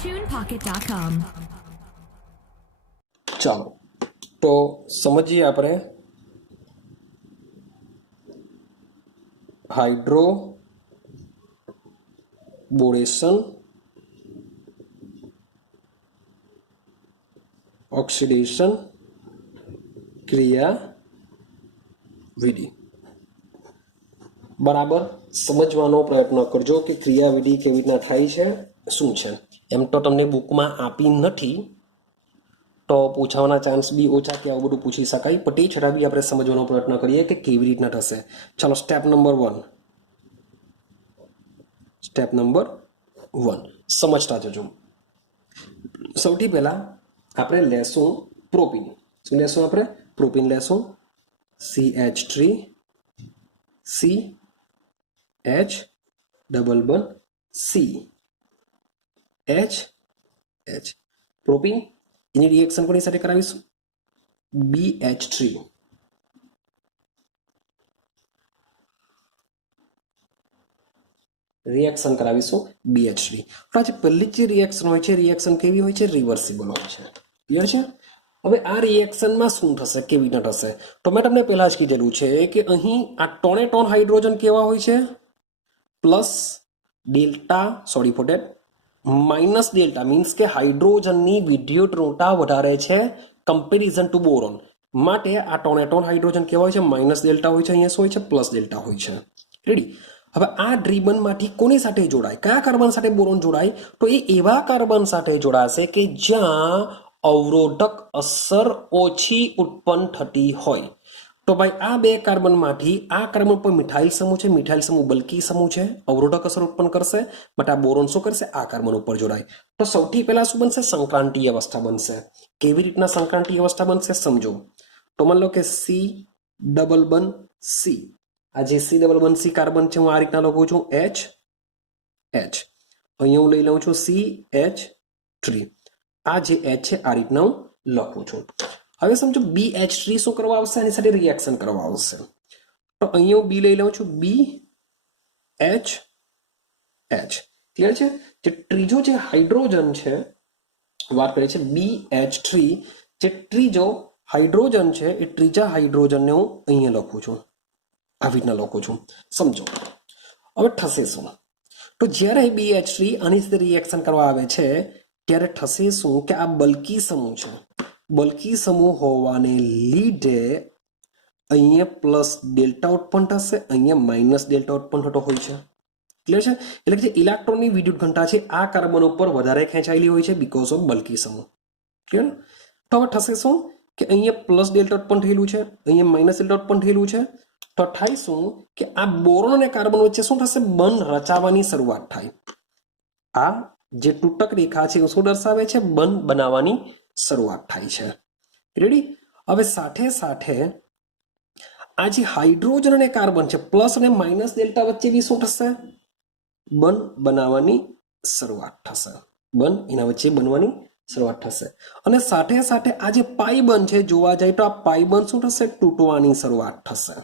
TunePocket.com. ચાલો તો સમજીએ આપણે હાઇડ્રોબોરેશન ઓક્સિડેશન ક્રિયાવિધિ બરાબર સમજવાનો પ્રયત્ન કરજો કે ક્રિયાવિધિ કેવી રીતના થાય છે, શું છે. એમ તો તમને બુકમાં આપી નથી તો પૂછવાના ચાન્સ બી ઓછા કે આવું બધું પૂછી શકાય, પણ તે છતાં બી આપણે સમજવાનો પ્રયત્ન કરીએ કે કેવી રીતના થશે. ચાલો સ્ટેપ નંબર 1 સમજતા જજો. સૌથી પહેલા આપણે લેશું પ્રોપીન. શું લેશું આપણે? પ્રોપીન લેશું. CH3CH propyne. એની રિએક્શન કોની સાથે કરાવીશું? BH3. Reaction કરાવીશું BH3. તો આજે પહેલી જે રિએક્શન હોય છે, રિએક્શન કેવી હોય છે? રિવર્સિબલ હોય છે. ક્લિયર છે? હવે આ રિએક્શનમાં શું થશે, કેવી રીતે થશે? તો મેં તમને પહેલા જ કીધેલું છે કે અહીં આ ટોને ટોન હાઇડ્રોજન કેવા હોય છે? Plus delta, sorry for that, minus delta means કે હાઇડ્રોજનની વિદ્યુતઋણતા વધારે છે કમ્પેરિઝન ટુ બોરોન. માટે આ ટોને ટોન હાઇડ્રોજન કેવા હોય છે? માઇનસ ડેલ્ટા હોય છે. અહીંયા શું હોય છે? પ્લસ ડેલ્ટા હોય છે. રેડી? હવે આ ડ્રીબનમાંથી કોની સાથે જોડાય? કયા કાર્બન સાથે બોરોન જોડાય? તો એ એવા કાર્બન સાથે જોડાશે કે જ્યાં અવરોધક અસર ઓછી ઉત્પન્ન થતી હોય. તો ભાઈ આ બે કાર્બનમાંથી આ કાર્બન પર મિથાઇલ સમૂહ છે, મિથાઇલ સમૂહ બલ્કી સમૂહ છે, અવરોધક અસર ઉત્પન્ન કરશે. બટ આ બોરોન શું કરશે? આ કાર્બન ઉપર જોડાય. તો સૌથી પહેલા શું બનશે? સંક્રાંતિ અવસ્થા બનશે. કેવી રીતના સંક્રાંતિ અવસ્થા બનશે સમજો. તો માની લો કે C આ જે C કાર્બન છે હું આ રીતના લખું છું H. અહીંયા હું લઈ લઉં છું CH3. આ જે H છે આ રીતના હું લખું છું. હવે સમજો BH3 શું કરવા આવશે? આની સાથે રિએક્શન કરવા આવશે. તો અહીંયા હું B લઈ લઉં છું BH. ક્લિયર છે? જે ત્રીજો જે હાઇડ્રોજન છે, વાત કરીએ છે BH3, જે ત્રીજો હાઇડ્રોજન છે એ ત્રીજા હાઇડ્રોજનને હું અહીંયા લખું છું, આવી રીતના લખું છું. સમજો. હવે થશે શું? તો જ્યારે BH3 આની સાથે રિએક્શન કરવા આવે છે ત્યારે થશે શું કે આ બલ્કી સમૂહ છે. બલ્કી સમૂહ હોવાને લીધે અહીંયા પ્લસ ડેલ્ટા ઉત્પન્ન થશે, અહીંયા માઇનસ ડેલ્ટા ઉત્પન્ન થતો હોય છે. ક્લિયર છે? એટલે કે જે ઇલેક્ટ્રોનની વિદ્યુત ઘનતા છે આ કાર્બન ઉપર વધારે ખેંચાયેલી હોય છે બીકોઝ ઓફ બલ્કી સમૂહ. ક્લિયર? તો હવે થશે શું કે અહીંયા પ્લસ ડેલ્ટા ઉત્પન્ન થયેલું છે, અહીંયા માઇનસ ડેલ્ટા ઉત્પન્ન થયેલું છે. તો થાય શું કે આ બોરોન અને કાર્બન વચ્ચે શું થશે? બંધ રચાવાની શરૂઆત થાય. આ જે તૂટક રેખા છે શું દર્શાવે છે? બંધ બનાવવાની શરૂઆત થાય છે. રેડી? હવે સાથે સાથે આ જે હાઇડ્રોજન અને કાર્બન છે પ્લસ અને માઇનસ ડેલ્ટા વચ્ચે બી શું થશે? બંધ બનાવવાની શરૂઆત થશે. બંધ એના વચ્ચે બનવાની શરૂઆત થશે. અને સાથે સાથે આ જે પાઈ બંધ છે જોવા જાય તો આ પાઈ બંધ શું થશે? તૂટવાની શરૂઆત થશે.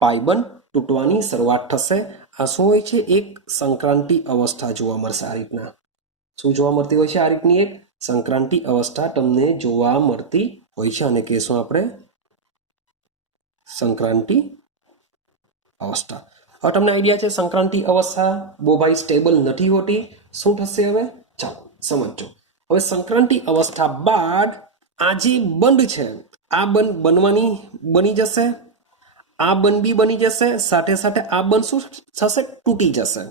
પાઈ બંધ તૂટવાની શરૂઆત થશે. આ શું હોય છે? એક સંક્રાંતિ અવસ્થા જોવા મળશે આ રીતના. શું જોવા મળતી હોય છે? આ રીતની એક સંક્રાંતિ અવસ્થા તમને જોવા મળતી હોય છે અને કહેશું આપણે સંક્રાંતિ અવસ્થા. હવે તમને આઈડિયા છે સંક્રાંતિ અવસ્થા બહુ ભાઈ સ્ટેબલ નથી હોતી. શું થશે હવે? ચાલો સમજો. હવે સંક્રાંતિ અવસ્થા બાદ આ જે બંધ છે આ બંધ બની જશે, આ બંધ બી બની જશે, સાથે સાથે આ બંધ શું થશે? તૂટી જશે.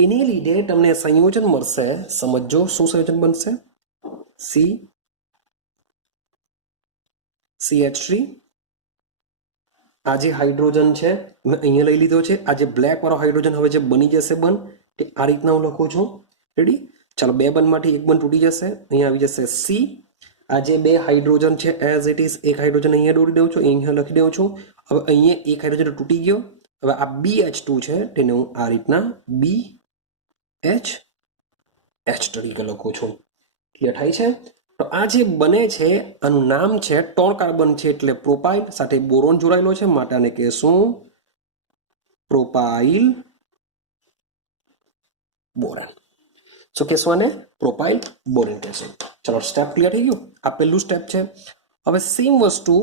એને લીધે તમને સંયોજન મળશે. સમજો શું સંયોજન બનશે? CH3. આ જે હાઇડ્રોજન છે મેં અહીંયા લઈ લીધો છે. આ જે બ્લેક વાળો હાઇડ્રોજન હવે જે બની જશે બંધ તે આ રીતના હું લખું છું. રેડી? ચાલો બે બંધમાંથી એક બંધ તૂટી જશે. અહીંયા આવી જશે C. આ જે બે હાઇડ્રોજન છે એઝ ઇટ ઇઝ, એક હાઇડ્રોજન અહીંયા દોરી દઉં છું, અહીંયા લખી દઉં છું. હવે અહીંયા એક હાઇડ્રોજન તૂટી ગયો. હવે આ BH2 છે તેને હું આ રીતના BH તરીકે લખું છું. ક્લિયર થાય છે? તો આ જે બને છે આનું નામ છે, 3 કાર્બન છે એટલે પ્રોપાઇલ, સાથે બોરોન જોડાયેલો છે માટે આને કહેશું પ્રોપાઇલ બોરાન. શું કહેશું આને? પ્રોપાઇલ બોરેન કહેશું. ચલો સ્ટેપ ક્લિયર થઈ ગયું. આ પહેલું સ્ટેપ છે. હવે સેમ વસ્તુ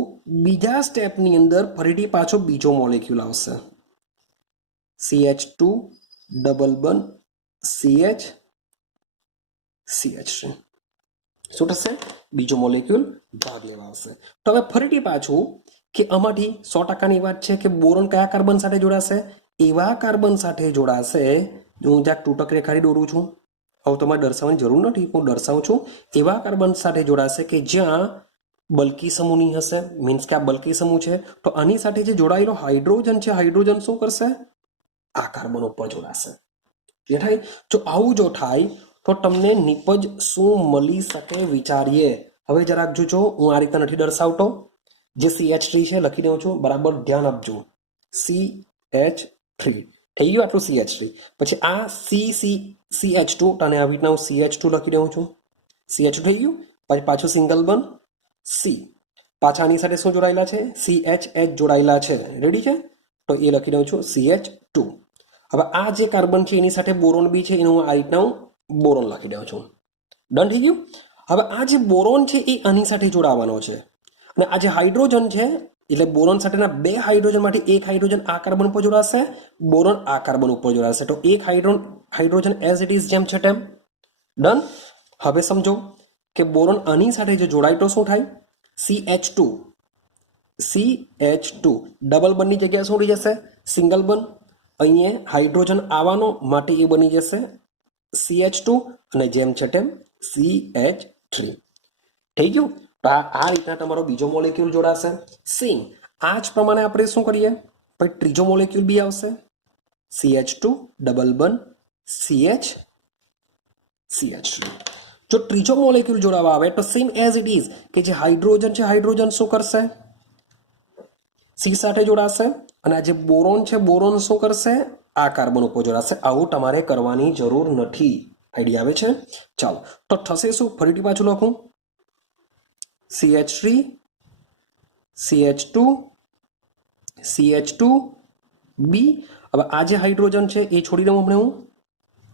બીજા સ્ટેપની અંદર ફરીથી પાછો બીજો મોલેક્યુલ આવશે. CH2 ડબલ બન CH CH3. શું થશે? બીજો મોલેક્યુલ ભાગ લેવા આવશે. તો હવે ફરીથી પાછું કે આમાંથી 100%ની વાત છે કે બોરોન કયા કાર્બન સાથે જોડાશે? એવા કાર્બન સાથે જોડાશે. હું જ્યાં તૂટક રેખાડી દોરું છું, હવે તમારે દર્શાવવાની જરૂર નથી, હું દર્શાવું છું. એવા કાર્બન સાથે જોડાશે કે જ્યાં બલ્કી સમૂહની હશે, મીન્સ કે આ બલ્કી સમૂહ છે. તો આની સાથે જે જોડાયેલો હાઇડ્રોજન છે, હાઇડ્રોજન શું કરશે? આ કાર્બન ઉપર જોડાશે. જે થાય, જો આવું જો થાય તો તમને નિપજ શું મળી શકે વિચારીએ. હવે જરાક જોજો, હું આ રીતે નથી દર્શાવતો. જે CH3 છે લખી દઉં છું, બરાબર ધ્યાન આપજો. CH3 થઈ ગયું આટલું CH3. પછી આ CH2, અને આવી રીતના હું CH2 લખી દઉં છું. CH2 થઈ ગયું. પછી પાછું સિંગલ બન C. પાછા આની સાથે શું જોડાયેલા છે? CHH જોડાયેલા છે. રેડી છે? તો એ લખી દઉં છું CH2. હવે આ જે કાર્બન છે એની સાથે બોરોન બી છે, એનું આ રીતના હું બોરોન લખી દઉં છું. ડન થઈ ગયું. હવે આ જે બોરોન છે એ આની સાથે જોડાવાનો છે, અને આ જે હાઇડ્રોજન છે એટલે બોરોન સાથેના બે હાઇડ્રોજન માંથી એક હાઇડ્રોજન આ કાર્બન ઉપર જોડાશે, બોરોન આ કાર્બન ઉપર જોડાશે. તો એક હાઇડ્રોજન એઝ ઇટ ઇઝ જેમ છે તેમ. ડન. હવે સમજો કે બોરોન આની સાથે જે જોડાય તો શું થાય? CH2 ડબલ બનની જગ્યાએ શું થઈ જશે? સિંગલ બન. અહીંયા હાઇડ્રોજન આવવાનો માટે એ બની જશે CH2, અને જેમ છે તેમ CH3. થઈ ગયું. આ રીતના તમારો બીજો મોલેક્યુલ જોડાશે. સેમ આ જ પ્રમાણે આપણે શું કરીએ? પછી ત્રીજો મોલેક્યુલ બી આવશે. CH2 ડબલ બન CH3. જો ત્રીજો મોલેક્યુલ જોડાવા આવે તો સેમ એઝ ઇટ ઇઝ કે જે હાઇડ્રોજન છે, હાઇડ્રોજન શું કરશે? C સાથે જોડાશે, અને આ જે બોરોન છે, બોરોન શું કરશે? આ કાર્બન ઉપર જોડાશે. આવું તમારે કરવાની જરૂર નથી. આઈડિયા આવે છે? ચાલો, તો થશે શું? ફરીથી પાછું લખું. CH3 CH2 CH2 B. હવે આ જે હાઇડ્રોજન છે એ છોડી દઉં હમણાં, હું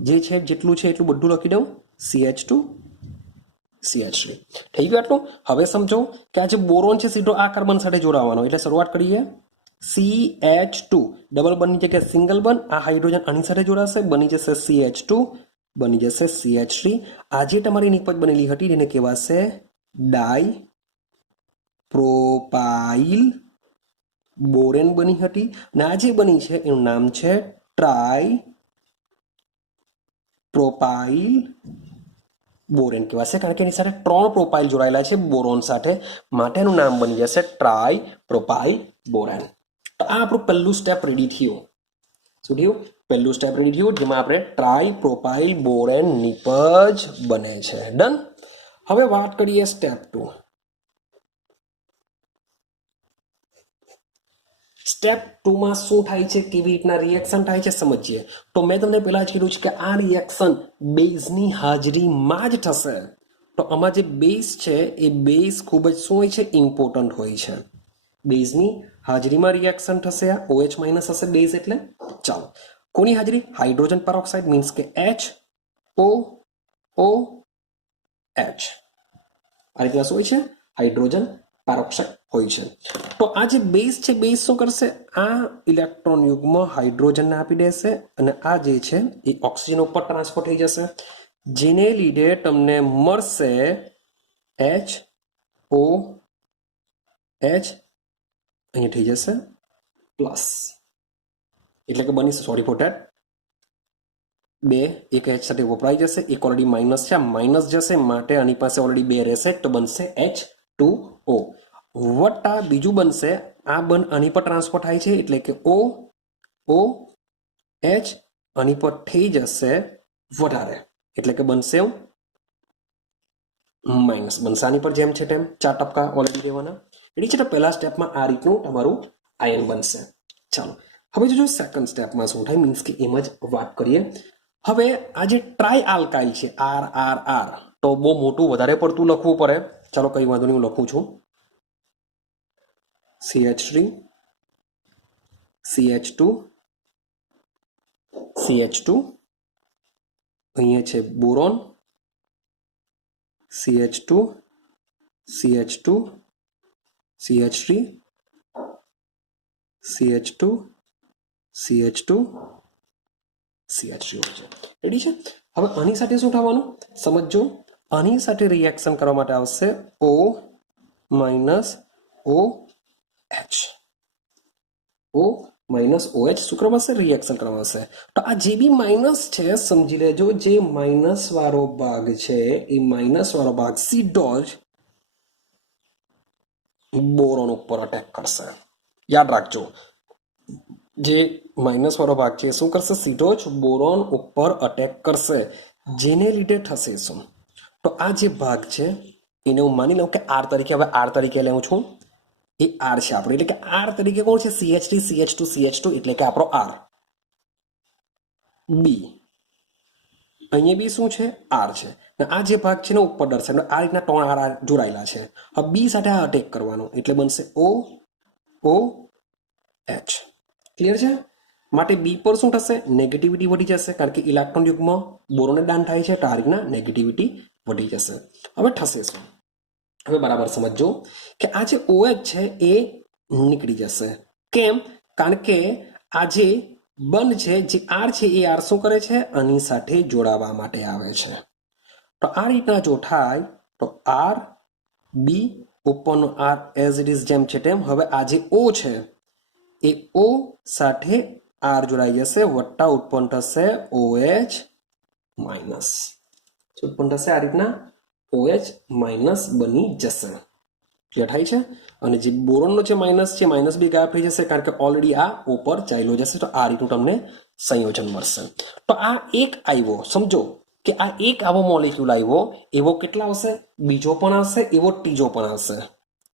જે છે જેટલું છે એટલું બધું લખી દઉં. CH2 CH3. થઈ ગયું આટલું. હવે સમજો કે આ જે બોરોન છે સીધો આ કાર્બન સાથે જોડાવાનો, એટલે શરૂઆત કરીએ. CH2 ડબલ બનની જગ્યાએ સિંગલ બન. આ હાઇડ્રોજન આની સાથે જોડાશે, બની જશે CH2, બની જશે CH3. આ જે તમારી નિપજ બનેલી હતી એને કહેવાશે ડાય પ્રોપાઇલ બોરેન બની હતી. અને આ જે બની છે એનું નામ છે ટ્રાય પ્રોપાઇલ બોરેન કહેવાશે, કારણ કે એની સાથે 3 પ્રોપાઇલ જોડાયેલા છે બોરોન સાથે, માટેનું નામ બની જશે ટ્રાય પ્રોપાઇલ બોરેન. તો આ આપણું પહેલું સ્ટેપ રેડી થયું. શું થયું? પહેલું સ્ટેપ રેડી થયું, જેમાં આપણે ટ્રાય પ્રોપાઇલ બોરેન નિપજ બને છે. ડન. હવે વાત કરીએ સ્ટેપ 2. સ્ટેપ 2માં શું થાય છે, કેવી રીતના રિએક્શન થાય છે સમજીએ. તો મેં તમને પહેલા જ કીધું છે કે આ રિએક્શન બેઝની હાજરીમાં જ થશે. તો આમાં જે બેઝ છે એ બેઝ ખૂબ જ શું હોય છે? ઇમ્પોર્ટન્ટ હોય છે. બેઝની હાજરીમાં રિએક્શન થશે. આ OH માઇનસ હશે બેઝ એટલે. ચાલો, કોની હાજરી? હાઇડ્રોજન પેરોક્સાઇડ, મીન્સ કે HOOH. આ રીતના શું હોય છે? હાઇડ્રોજન પેરોક્સાઇડ હોય છે. તો આ જે બેઝ છે, બેઝ શું કરશે? આ ઇલેક્ટ્રોન યુગ્મ હાઇડ્રોજનને આપી દેશે, અને આ જે છે એ ઓક્સિજન ઉપર ટ્રાન્સફર થઈ જશે, જેને લીધે તમને મળશે HOH. અહીંયા થઈ જશે પ્લસ, એટલે કે બની, સોરી ફોર ધેટ, 2 એક H સાથે વપરાઈ જશે. એક ઓલરેડી માઇનસ છે, માઇનસ જશે, માટે આની પાસે ઓલરેડી 2 રહેશે, તો બનશે H2O. વત્તા બીજું બનશે, આ બન આની પર ટ્રાન્સફર થાય છે, એટલે કે OH આની પર થઈ જશે વધારે, એટલે કે બનશે માઇનસ. બનશે આની પર જેમ છે તેમ 4 ટપકા ઓલરેડી રહેવાના. રેડી છે? તો પહેલા સ્ટેપમાં આ રીતનું તમારું આયન બનશે. ચાલો, હવે જો સેકન્ડ સ્ટેપમાં શું થાય, મીન્સ કે એમ જ વાત કરીએ. હવે આ જે ટ્રાય આલ્કાઇલ છે, RRR, તો બહુ મોટું વધારે પડતું લખવું પડે. ચાલો, કઈ વાંધો નહીં, હું લખું છું. CH3 CH2 CH2 અહીંયા છે boron CH2 CH2 CH3 CH2 CH2 CH3 હોય છે. રેડી છે? હવે આની સાથે શું થવાનું સમજો. આની સાથે રિએક્શન કરવા માટે આવશે O minus OH. O minus OH શું કરવા આવશે? રિએક્શન કરવા આવશે. તો આ જે બી માઇનસ છે સમજી લેજો, જે માઇનસ વાળો ભાગ છે એ માઇનસ વાળો ભાગ સીધો જ બોરોન ઉપર અટેક કરશે. યાદ રાખજો, જે માઇનસ વાળો ભાગ છે શું કરશે? સીધો જ બોરોન ઉપર અટેક કરશે. જેને લીધે થશે શું? તો આ જે ભાગ છે એને હું માની લઉં કે આર તરીકે, હવે આર તરીકે લઉં છું, એ આર છે આપણો, એટલે કે આર તરીકે કોણ છે? CH3 CH2 CH2 એટલે કે આપણો આર. બી અહીંયા બી શું છે? આર છે. આ જે ભાગ છે ને ઉપર ડરશે, આ રીતના 3 આર જોડાયેલા છે. હવે બી સાથે આ અટેક કરવાનો એટલે બનશે OH. ક્લિયર છે? માટે બી પર શું થશે? નેગેટિવિટી વધી જશે, કારણ કે ઇલેક્ટ્રોન યુગમાં બોરોને દાન થાય છે, તો આ રીતના નેગેટિવિટી વધી જશે. હવે થશે શું? હવે બરાબર સમજો કે આ જે OH છે એ નીકળી જશે. કેમ? કારણ કે આ જે બંધ છે, જે આર છે એ આર શું કરે છે? આની સાથે જોડાવા માટે આવે છે. તો આ રીતના જો થાય તો આર બી ઉપરનો આર એઝ ઇટ ઇઝ જેમ છે તેમ. હવે આ જે O છે એ O સાથે આર જોડાઈ જશે, વત્તા ઉત્પન્ન થશે OH માઇનસ. ઉત્પન્ન થશે આ રીતના OH માઇનસ બની જશે. ક્લિયર થાય છે? અને જે બોરોનનો જે માઇનસ છે, માઇનસ બી ગાયબ થઈ જશે, કારણ કે ઓલરેડી આ O પર ચાલ્યો જશે. તો આ રીતનું તમને સંયોજન મળશે. તો આ એક આવ્યો, સમજો કે આ એક આવો મોલેક્યુલ આવ્યો, એવો કેટલા આવશે? બીજો પણ આવશે, એવો ત્રીજો પણ આવશે,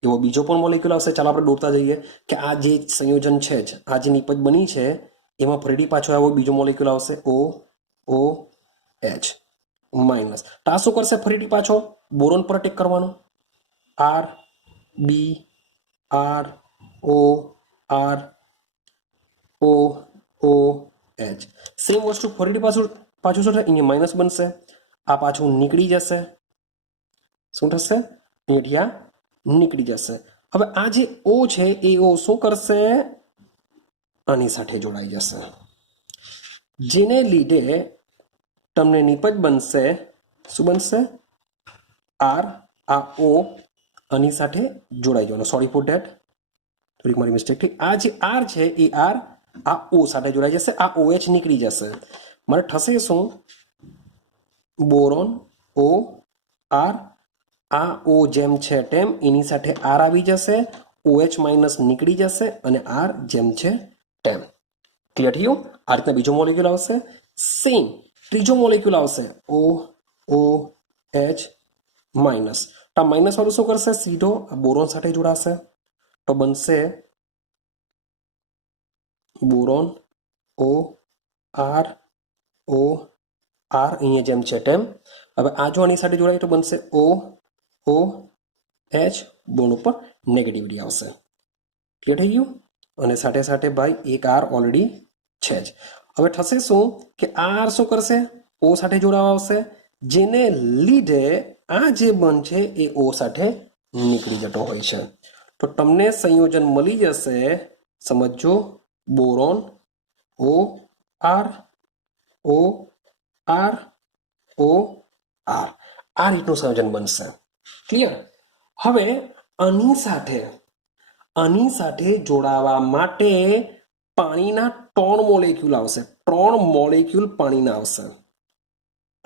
એવો બીજો પણ મોલેક્યુલ આવશે. ચાલો આપણે દોરતા જઈએ કે આ જે સંયોજન છે જ, આ જે નિપજ બની છે એમાં ફરીથી પાછો આવો બીજો મોલેક્યુલ આવશે OH માઇનસ. તો આ શું કરશે? ફરીથી પાછો બોરોન પર અટેક કરવાનો. R B R O R OH. Same વસ્તુ ફરીથી પાછું શું થાય? અહીંયા માઇનસ બનશે, આ પાછું નીકળી જશે. શું થશે? અહીંયાથી આ નીકળી જશે. હવે આ જે O છે એ O શું કરશે? આની સાથે જોડાઈ જશે, જેને લીધે તમને નિપજ બનશે. શું બનશે? આર, આ O આની સાથે જોડાઈ જવાનો. સોરી ફોર ધેટ, થોડીક મારી મિસ્ટેક થઈ. આ જે આર છે એ આર આ O સાથે જોડાઈ જશે, આ OH નીકળી જશે. મારે થશે શું? બોરોન O આર, આ O જેમ છે તેમ એની સાથે આર આવી જશે, OH માઇનસ નીકળી જશે અને આર જેમ છે તેમ. ક્લિયર થયું? આ રીતના બીજો મોલેક્યુલ આવશે. સેમ ત્રીજો મોલેક્યુલ આવશે OH માઇનસ. તો આ માઇનસ વાળું શું કરશે? સીધો આ બોરોન સાથે જોડાશે. તો બનશે બોરોન O આર અહીંયા જેમ છે તેમ. હવે આ જો આની સાથે જોડાય તો બનશે OH, બોન્ડ ઉપર નેગેટિવિટી આવશે. ક્લિયર થઈ ગયું? અને સાથે સાથે ભાઈ એક આર ઓલરેડી છે જ. હવે થશે શું કે આ આર શું કરશે? O સાથે જોડાવા આવશે, જેને લીધે આ જે બંધ છે એ O સાથે નીકળી જતો હોય છે. તો તમને સંયોજન મળી જશે, સમજો, બોરોન O આર આ રીતનું સંયોજન બનશે. ક્લિયર? હવે આની સાથે જોડાવા માટે પાણીના 3 મોલેક્યુલ આવશે. 3 મોલેક્યુલ પાણીના આવશે.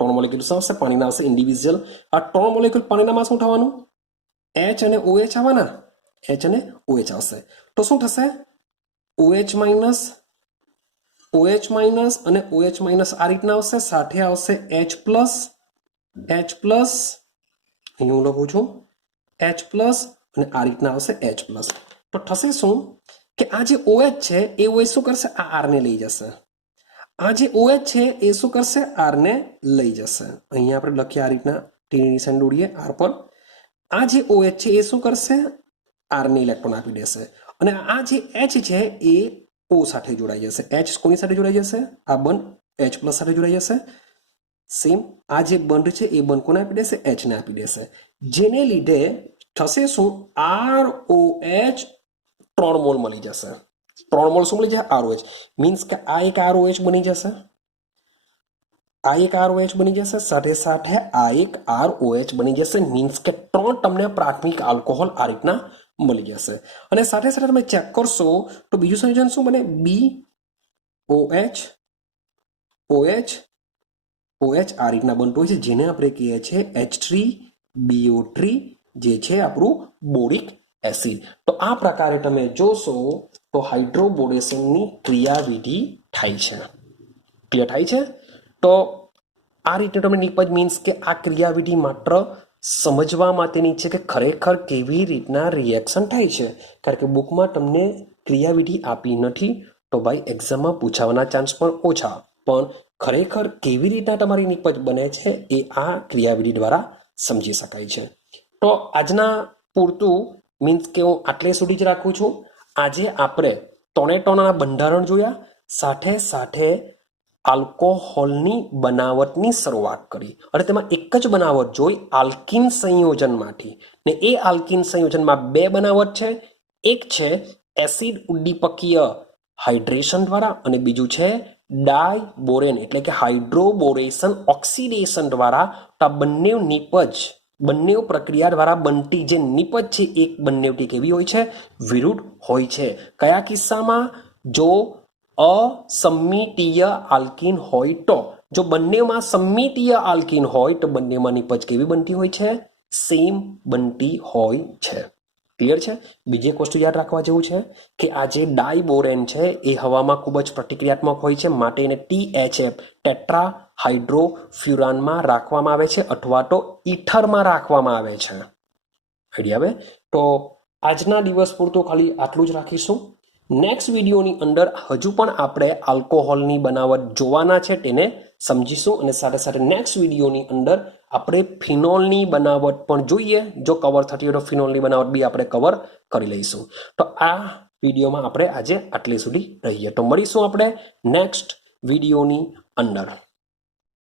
3 મોલેક્યુલ શું આવશે? પાણીના આવશે ઇન્ડિવિજ્યુઅલ. આ 3 મોલેક્યુલ પાણીનામાં શું થવાનું? H અને OH આવવાના. H અને OH આવશે. તો શું થશે? OH માઇનસ અને OH માઇનસ આ રીતના આવશે. સાથે આવશે H પ્લસ, અહીં હું લખું છું H પ્લસ, અને આ રીતના આવશે H પ્લસ. તો થશે શું કે આ જે OH છે એ OH શું કરશે? આ R ને લઈ જશે. આ જે OH છે એ શું કરશે? R ને લઈ જશે. અહીંયા આપણે લખીએ આ રીતના, ટીની નિશાન દોડીએ R પર. આ જે OH છે એ શું કરશે? R ને ઇલેક્ટ્રોન આપી દેશે. અને આ જે H છે એ O સાથે જોડાઈ જશે. H કોની સાથે જોડાઈ જશે? આ બંધ H પ્લસ સાથે જોડાઈ જશે. સેમ આ જે બંધ છે એ બંધ કોને આપી દેશે? એચ ને આપી દેશે, જેને લીધે થશે શું? ROH 3 મોલ મળી જશે. 3 મોલ શું મળી જશે? ROH. મીન્સ કે આ એક ROH બની જશે, આ એક ROH બની જશે, સાથે સાથે આ એક ROH બની જશે. મીન્સ કે 3 તમને પ્રાથમિક આલ્કોહોલ આ રીતના મળી જશે. અને સાથે સાથે તમે ચેક કરશો તો બીજું સંયોજન શું બને? BOH OH આ રીતના બનતું હોય છે, જેને આપણે કહીએ છીએ H3BO3, જે છે આપણું બોરિક એસિડ. તો આ પ્રકારે તમે જોશો તો હાઇડ્રોબોરેશનની ક્રિયાવિધિ થાય છે. ક્લિયર થાય છે? તો આ રીતે તમે નિપજ મીન્સ કે આ ક્રિયાવિધિ માત્ર સમજવા માટેની છે કે ખરેખર કેવી રીતના રિએક્શન થાય છે. કારણ કે બુકમાં તમને ક્રિયાવિધિ આપી નથી, તો ભાઈ એક્ઝામમાં પૂછાવાના ચાન્સ પણ ઓછા. પણ ખરેખર કેવી રીતના તમારી નિપજ બને છે એ આ ક્રિયાવિધિ દ્વારા સમજી શકાય છે. તો આજના પૂરતું મીન્સ કે હું આટલે સુધી જ રાખું છું. આજે આપણે ટોનેટોના બંધારણ જોયા, સાથે સાથે આલ્કોહોલની બનાવટની શરૂઆત કરી, અને તેમાં એક જ બનાવટ જોઈ આલ્કિન સંયોજનમાંથી. ને એ આલ્કિન સંયોજનમાં 2 બનાવટ છે. એક છે એસિડ ઉદ્દીપકીય હાઇડ્રેશન દ્વારા, અને બીજું છે ડાયબોરેન એટલે કે હાઇડ્રોબોરેશન ઓક્સિડેશન દ્વારા. તો આ બંને પ્રક્રિયા દ્વારા બનતી જે નિપજ છે એક બંનેવટી કેવી હોય છે? વિરુદ્ધ હોય છે. કયા કિસ્સામાં? જો અસમ્મિતીય આલ્કીન હોય તો. જો બંનેમાં સમ્મિતીય આલ્કીન હોય તો બંનેમાં નિપજ કેવી બનતી હોય છે? સેમ બનતી હોય છે. ક્લિયર છે? બીજી એક વસ્તુ યાદ રાખવા જેવું છે કે આ જે ડાયબોરેન છે એ હવામાં ખૂબ જ પ્રતિક્રિયાત્મક હોય છે, માટે એને THF ટેટ્રા હાઇડ્રોફ્યુરાનમાં રાખવામાં આવે છે, અથવા તો ઈથરમાં રાખવામાં આવે છે. આઈડિયા આવે? તો આજના દિવસ પૂરતું ખાલી આટલું જ રાખીશું. નેક્સ્ટ વિડીયોની અંદર હજુ પણ આપણે આલ્કોહોલની બનાવટ જોવાના છે, તેને સમજીશું. અને સાથે સાથે નેક્સ્ટ વિડીયોની અંદર આપણે ફિનોલની બનાવટ પણ જોઈએ. જો કવર થતી હોય તો ફિનોલની બનાવટ બી આપણે કવર કરી લઈશું. તો આ વિડીયોમાં આપણે આજે આટલી સુધી રહીએ. તો મળીશું આપણે નેક્સ્ટ વિડીયોની અંદર.